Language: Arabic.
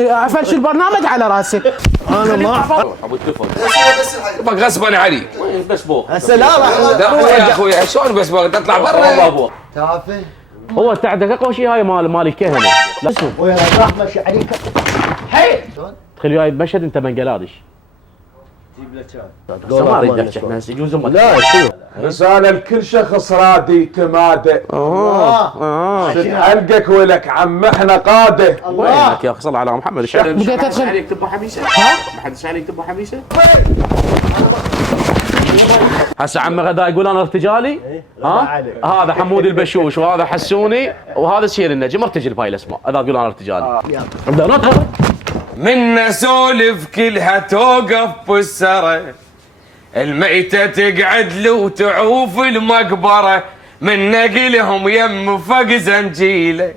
افلش البرنامج على راسك. انا ما ابو التلفون بس غصبا علي بس بوق السلام لا يا اخوي شلون بس بوق تطلع برا ابوه تافه. هو تعدك اقوى شيء هاي مال الكهنه. لا اسمع ويا الرحمه شعريك حي تخلي وياي بمشهد انت بنجلاديش. جيب له كان ما اريد احكي احنا هسه يجوز امك. لا شو رسالة لكل شخص رادي تماده تتعلقك ولك عم احنا قاده. وينك يا اخي صل على محمد الشعر. بديت ادخل عليك تبو حميسه ما حد عليك تبو حميسه هسه عم غدا يقول انا ارتجالي. ها هذا حمود البشوش وهذا حسوني وهذا سير النجم ارتجل بهاي الاسماء. هذا تقول انا ارتجالي. منا سولف كلها توقف بالسره الميتة تقعد له وتعوف المقبرة من نقلهم يم فوق زنجيله.